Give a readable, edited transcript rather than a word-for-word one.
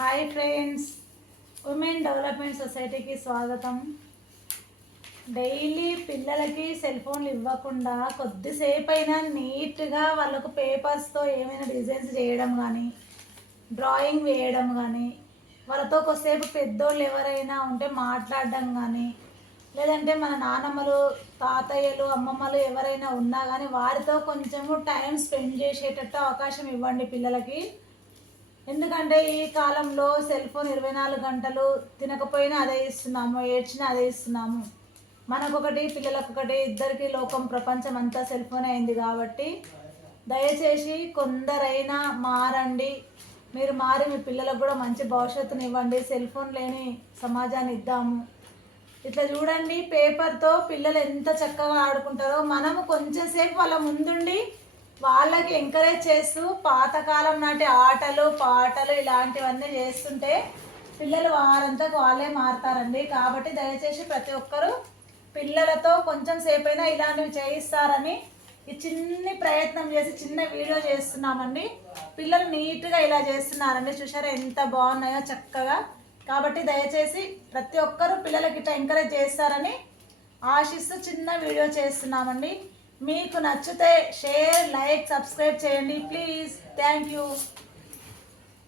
Hi friends, women development సొసైటీకి స్వాగతం. Daily పిల్లలకి సెల్ ఫోన్లు ఇవ్వకుండా కొద్దిసేపు అయినా నీట్గా వాళ్ళకు పేపర్స్తో ఏమైనా డిజైన్స్ చేయడం కానీ, డ్రాయింగ్ వేయడం కానీ, వాళ్ళతో కొద్దిసేపు పెద్దోళ్ళు ఎవరైనా ఉంటే మాట్లాడడం కానీ, లేదంటే మన నానమ్మలు, తాతయ్యలు, అమ్మమ్మలు ఎవరైనా ఉన్నా కానీ వారితో కొంచెము టైం స్పెండ్ చేసేటట్టు అవకాశం ఇవ్వండి పిల్లలకి. ఎందుకంటే ఈ కాలంలో సెల్ ఫోన్ 24 గంటలు తినకపోయినా అదే ఇస్తున్నాము, ఏడ్చినా అదే ఇస్తున్నాము. మనకొకటి, పిల్లలకొకటి, ఇద్దరికి లోకం ప్రపంచం అంతా సెల్ ఫోన్ అయింది. కాబట్టి దయచేసి కొందరైనా మారండి. మీరు మారి మీ పిల్లలకు కూడా మంచి భవిష్యత్తుని ఇవ్వండి. సెల్ ఫోన్ లేని సమాజాన్ని ఇద్దాము. ఇట్లా చూడండి, పేపర్తో పిల్లలు ఎంత చక్కగా ఆడుకుంటారో. మనము కొంచెం సేపు వాళ్ళ ముందుండి వాళ్ళకి ఎంకరేజ్ చేస్తూ పాతకాలం నాటి ఆటలు, పాటలు ఇలాంటివన్నీ చేస్తుంటే పిల్లలు వారంతకు వాళ్ళే మారుతారండి. కాబట్టి దయచేసి ప్రతి ఒక్కరూ పిల్లలతో కొంచెం సేపు అయినా ఇలాంటివి చేయిస్తారని ఈ చిన్ని ప్రయత్నం చేసి చిన్న వీడియో చేస్తున్నామండి. పిల్లలు నీట్గా ఇలా చేస్తున్నారండి. చూసారా ఎంత బాగున్నాయో చక్కగా. కాబట్టి దయచేసి ప్రతి ఒక్కరూ పిల్లలకి ఇట్లా ఎంకరేజ్ చేస్తారని ఆశిస్తూ చిన్న వీడియో చేస్తున్నామండి. మీకు నచ్చితే షేర్, లైక్, సబ్స్క్రైబ్ చేయండి ప్లీజ్. Thank you.